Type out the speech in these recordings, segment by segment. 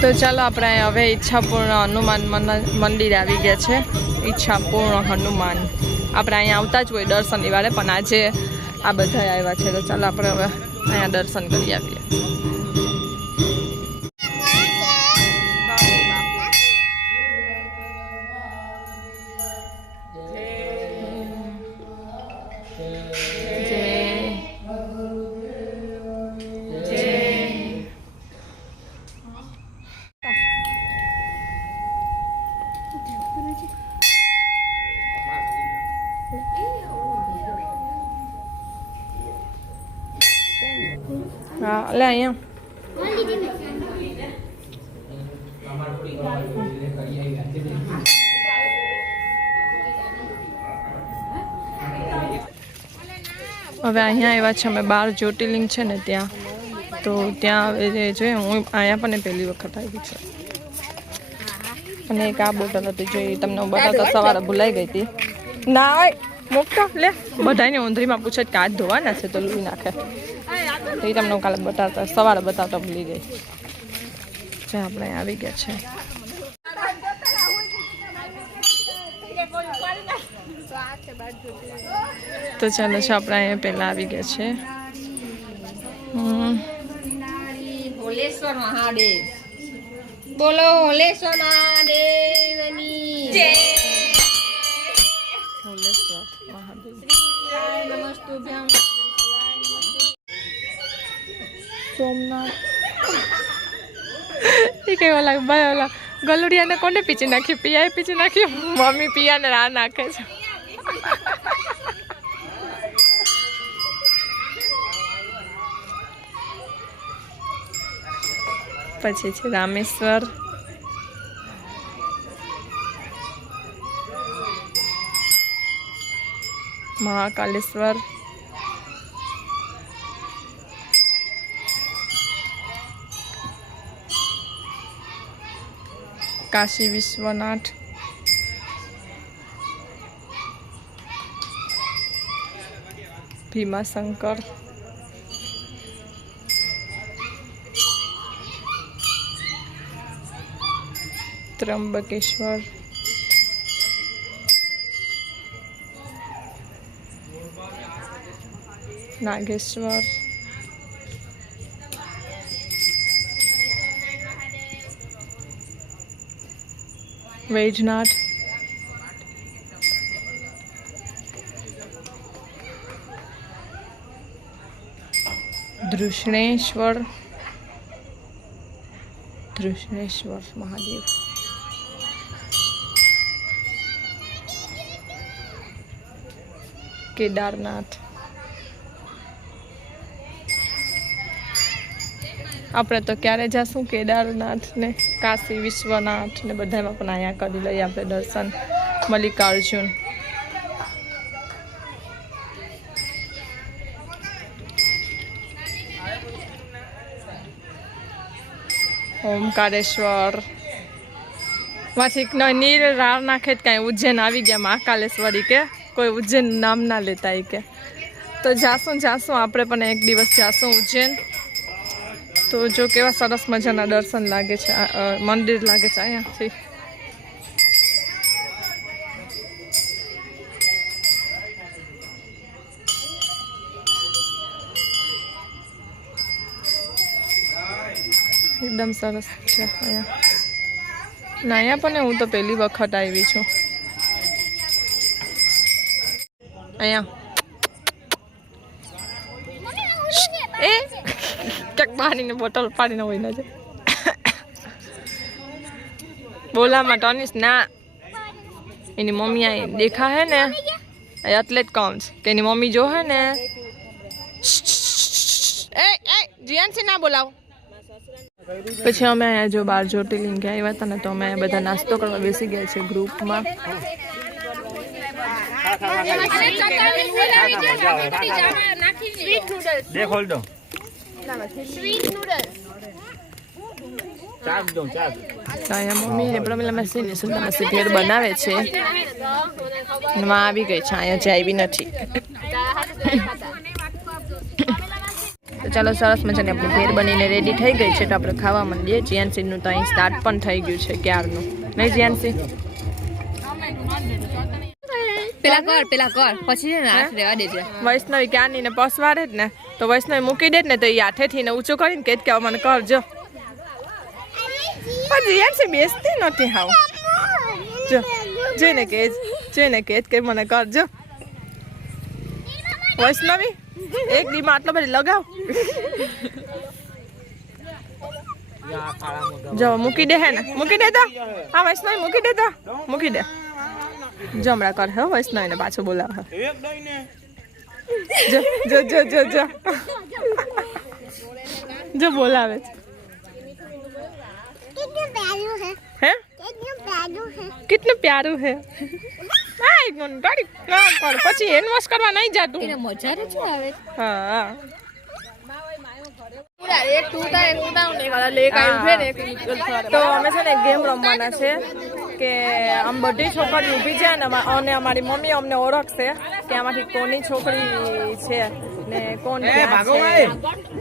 તો ચાલો આપણે હવે ઈચ્છાપૂર્ણ હનુમાન મંદિર આવી ગયા છે. ઈચ્છાપૂર્ણ હનુમાન આપણે અહીંયા આવતા જ હોય દર્શનની વારે, પણ આજે આ બધા આવ્યા છે. તો ચાલો આપણે હવે અહીંયા દર્શન કરી આવીએ. હા લે અહીંયા હવે અહીંયા આવ્યા છે અમે 12 જ્યોતિર્લિંગ છે ને ત્યાં. તો ત્યાં જોઈએ હું અહીંયા પણ પહેલી વખત આવી છે. અને એક આ બોટલ હતી જોઈ તમને હું બતાવતા સવારે ભૂલાઈ ગઈ હતી. ના હોય મૂકતો લે બધાને ઊંધરીમાં પૂછે કે હાથ ધોવાના છે તો લઈ નાખે. તો એ તમને હું કાલે બતાવતા સવારે બતાવતા ભૂલી ગઈ. જ્યાં આપણે આવી ગયા છે. તો ચાલો છે આપણે અહીંયા પહેલા આવી ગયા છે. હોલેશ્વર મહાદેવ બોલો. હોલેશ્વર મહાદેવની જય. હોલેશ્વર મહાદેવ નમસ્તુભ્યમ. સોમનાથ એ કઈ ઓલા ભાઈ ઓલા ગલુડિયાને કોને પીછી નાખી? પિયાએ પીછી નાખી. મમ્મી પિયાને આ નાખે છે. પછી છે રામેશ્વર. મહાકાલેશ્વર. કાશી વિશ્વનાથ. ભીમાશંકર. ત્રંબકેશ્વર. નાગેશ્વર. વૈજનાથ. ધૃષ્ણેશ્વર. ધૃષ્ણેશ્વર મહાદેવ. કેદારનાથ. આપણે તો ક્યારે જશું કેદારનાથ ને કાશી વિશ્વનાથ ને બધામાં પણ અહીંયા કરી લઈએ આપણે દર્શન. મલ્લિકાર્જુન. ઓમકારેશ્વર. માંથી નીર રાર નાખે કાંઈ ઉજ્જૈન આવી ગયા મહાકાલેશ્વરી કે કોઈ ઉજ્જૈન નામ ના લેતા એ કે. તો જાશું આપણે પણ એક દિવસ જાશું ઉજ્જૈન. તો જો કેવા સરસ મજાના દર્શન લાગે છે, મંદિર લાગે છે અહીંયાથી. એકદમ સરસ છે અહીંયા. ના અહીંયા પણ હું તો પહેલી વખત આવી છું. અહીંયા એ ક્યાંક પાણીની બોટલ પાડીને હોય ના છે. બોલામાં ટોનિસ ના એની મમ્મી આ દેખા હે ને એટલે જ કહું છું કે એની મમ્મી જો હે ને જીયાનસી ના બોલાવો. પછી અમે અહીંયા જો 12 જ્યોતિર્લિંગ આવ્યા હતા ને તો અમે બધા નાસ્તો કરવા બેસી ગયા છે ગ્રુપમાં. મમ્મી ને પ્રમિલા મસી સુંદર મસી ભેળ બનાવે છે. આવી ગઈ છે અહીંયા જે આવી નથી. તો ચાલો સરસ મજાની આપણી ભેર બનીને રેડી થઈ ગઈ છે તો આપણે ખાવા માંડીએ. જીયાનસીનું તો અહીં સ્ટાર્ટ પણ થઈ ગયું છે ક્યારનું, નહીં જીયાનસી? પેલા કર પછી છે ને હાથ રેવા દેજે. વૈષ્ણવી ક્યારની ને પસવાડે જ ને તો વૈષ્ણવી મૂકી દે જ ને તો એ હાથેથી ને ઊંચું કરીને કે મને કરજો. પણ જીયાનસી બેસતી નથી હાવ. જો જોઈને કે મને કરજો. વૈષ્ણવી એક ડીમાં આટલો બધી લગાવ. જો મૂકી દે હે ને, મૂકી દે તો. હા વૈષ્ણવી મૂકી દે તો, મૂકી દે. જમણા કર હે વૈષ્ણવીને પાછું બોલાવે. જો જો જો જો જો જો બોલાવે છે. હે કેટલું પ્યારું હે. પછી હેન્ડ વોશ કરવા નહીં જાતું. મજા નથી આવે. હા તો અમે છે ને ગેમ રમવાના છે કે આમ બધી છોકરી ઊભી છે ને અને અમારી મમ્મી અમને ઓળખશે કે આમાંથી કોની છોકરી છે ને કોણ છે.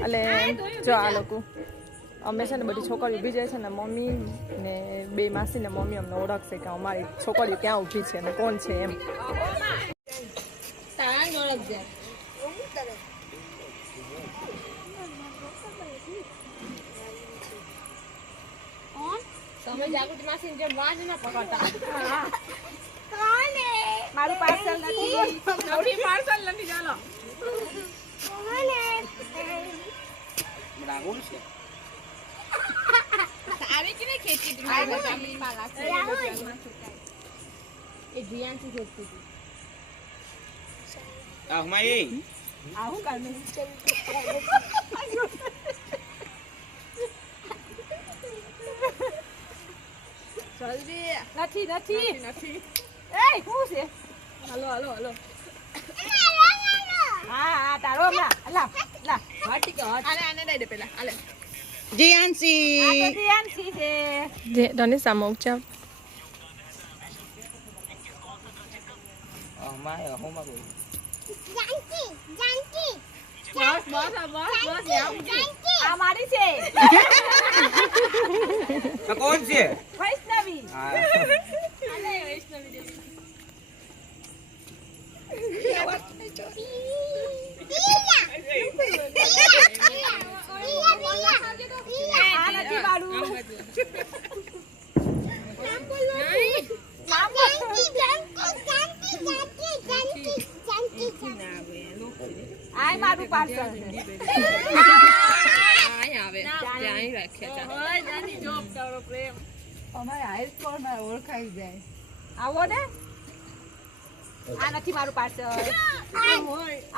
એટલે જો આ લોકો અમે છે ને બધી છોકરી ઊભી જાય છે ને મમ્મી ને બે માસી ને મમ્મી અમને ઓળખશે કે અમારી છોકરીઓ ક્યાં ઊભી છે ને કોણ છે એમ. તમે જાગૃતિ માસી જેમ વાજ ના પકડતા. મારું પાર્સલ નથી, પાર્સલ નથી. ચાલો આવી કે નહીં ખેંચી હતી એ જીયાનથી ખેંચતી હતી. આવું કાઢ જલ્દી. નથી. એ શું છે? હાલો હા તારો હમણાં લા હાટી કે આને દઈ દે પેલા. આલે જીયાનસી છે. તને સામો ઉપચાવ. બસ આ મારી છે. કોણ છે? વૈષ્ણવી. આ નથી મારું. આ મારું પાર્સલ આવે ત્યાં રાખ્યા. અમારે હાઈર સ્કોર માં ઓળખાઈ જાય. આવો ને. આ નથી મારું પાર્સલ.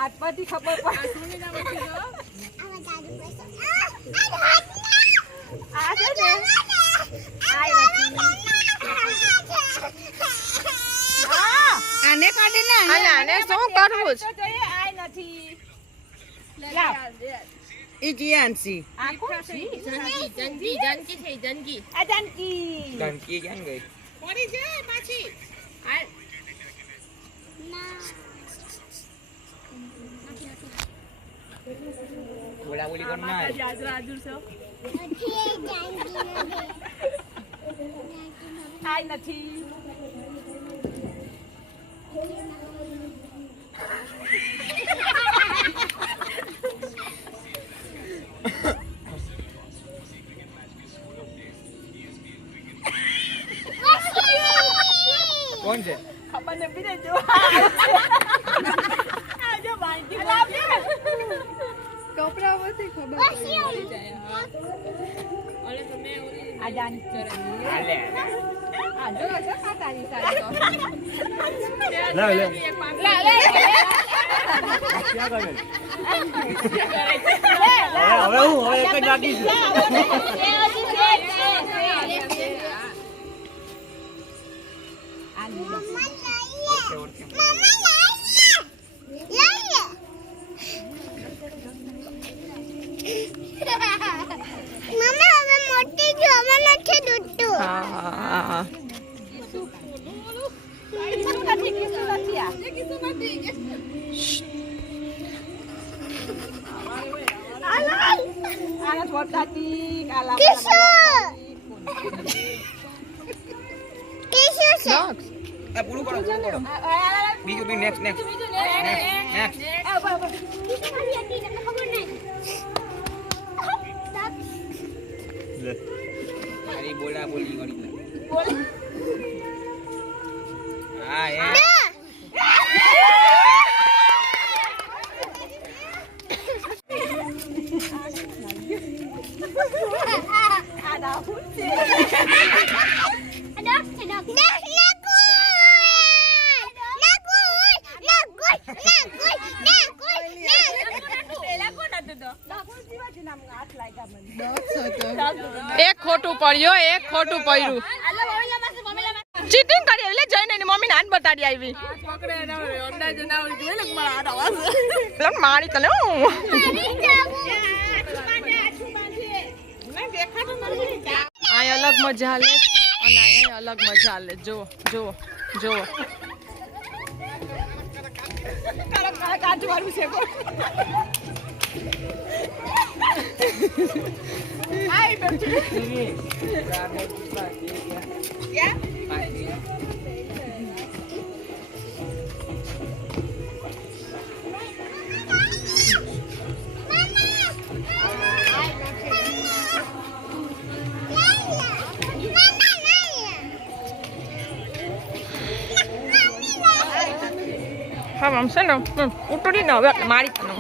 આજ પરથી ખબર પડે. આ છે ને આને કાઢી ને આને શું કરવું છે? આય નથી. ઈ જીયાનસી. આ કોણ છે? જનકી છે જનકી. આ જાનકી. ધમકી ક્યાં ગઈ? પડી જાય પાછી. આ બોલાબોલી કોણ ના? આય નથી. કોણ છે? ખબર નથી ને જો. આ જો બાંધી કપડામાંથી ખબર પડી જાય. ઓલે તમે આ જાનકી. હાલે. આ જો છો કાતાની સાડી તો. લે લે. હવે હું એક જ નાખીશ. હા Dogs. પૂરું કરો બીજું બી નેક્સ્ટ નેક્સ્ટ અરે બોલા બોલી ગણી હા યાર એક ખોટું પડ્યું એક ખોટું પડ્યું ચીટિંગ કરી એટલે જઈને એની મમ્મીને હાથ બતાડી આવી મારી તને આ અલગ મજા લે અને આ અલગ મજા લે જો જો જો હા આમ છે ને ઉતરી ને હવે મારી તને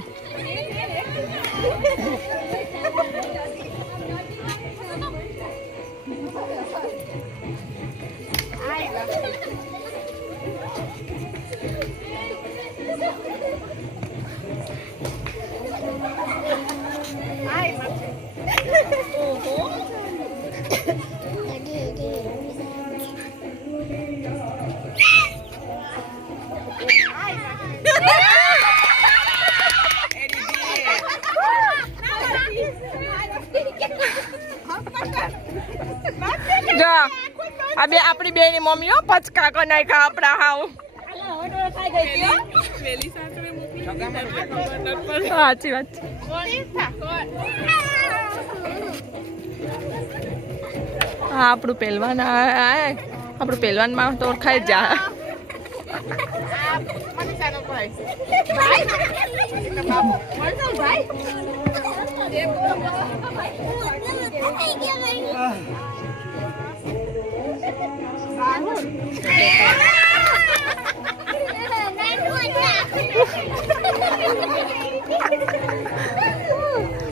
જો આ બે આપણી બે ની મમ્મીઓ પચકા કરી નાખ્યા આપણા હાવ સાચી વાત છે હા આપણું પહેલવાન આપણું પહેલવાનમાં તો ઓળખાઈ જા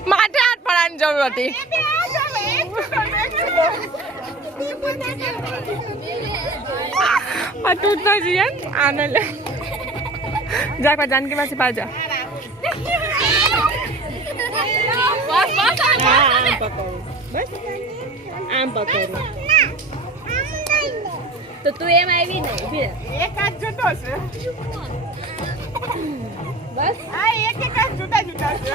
માટે હાથ પડવાની જરૂર હતી આ તૂટતો જઈએ આને લે જા જાનકી માસી પાજા આમ પકડ તો તું એમ આવી ને એક હાથ જુદો છે બસ આ એક હાથ જુદા જુદા છે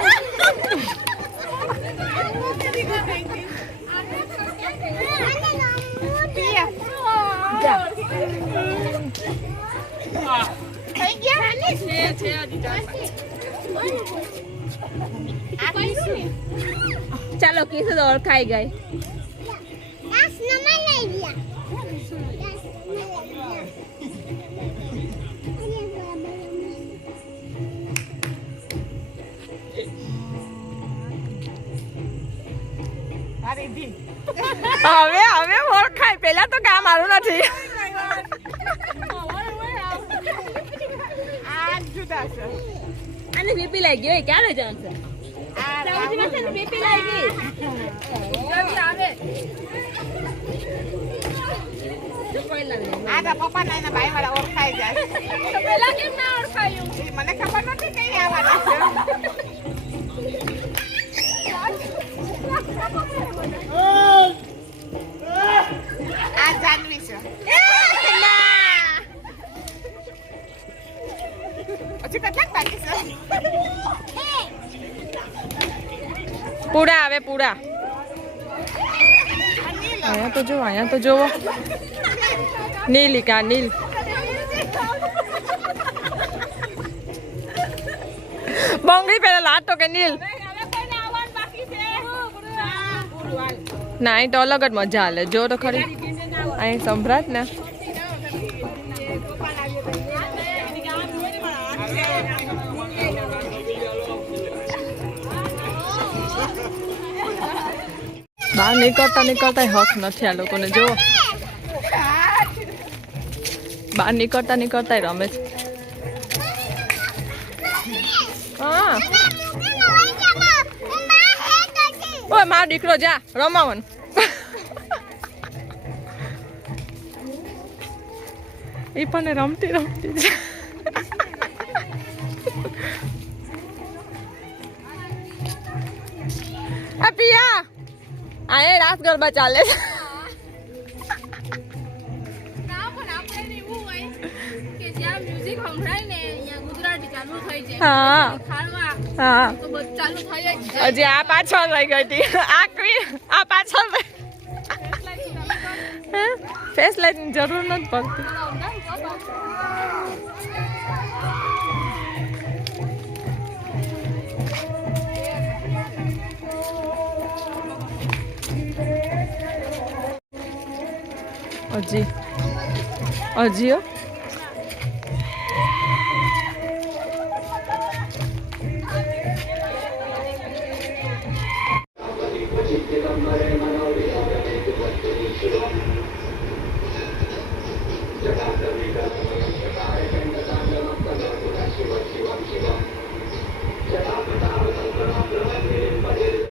ચાલો કિસ્સો તો ઓળખાઈ ગઈ હવે હવે ઓળખાય પેલા તો કામ મારું નથી આને બીપી લાગી ગયો ક્યારે જાણશે બીપી લાગી પપ્પા ના ભાઈ મારા ઓળખાઈ જાય પેલા કેમ ના ઓળખાયું મને ખબર નથી કઈ આવવાના આ જાનવી છે હજી કેટલાક બાકી છે પૂરા આવે પૂરા અહીંયા તો જોવો નીલિકા નીલ બંગડી પેલા લાતો કે નીલ ના અહીં તો અલગ જ મજા હાલે જો તો ખરી અહીં સંભળાત ને બહાર નીકળતા હક નથી આ લોકોને જો બહાર નીકળતા રમે છે હા ઓય મારો દીકરો જા રમાવન એ પણ રમતી આ પિયા આ રાસ ગરબા ચાલે છે હા હા હજી આ પાછળ રહી ગઈ હતી આ પાછળ ફેસ લાઈટની જરૂર નથી પડતી હજી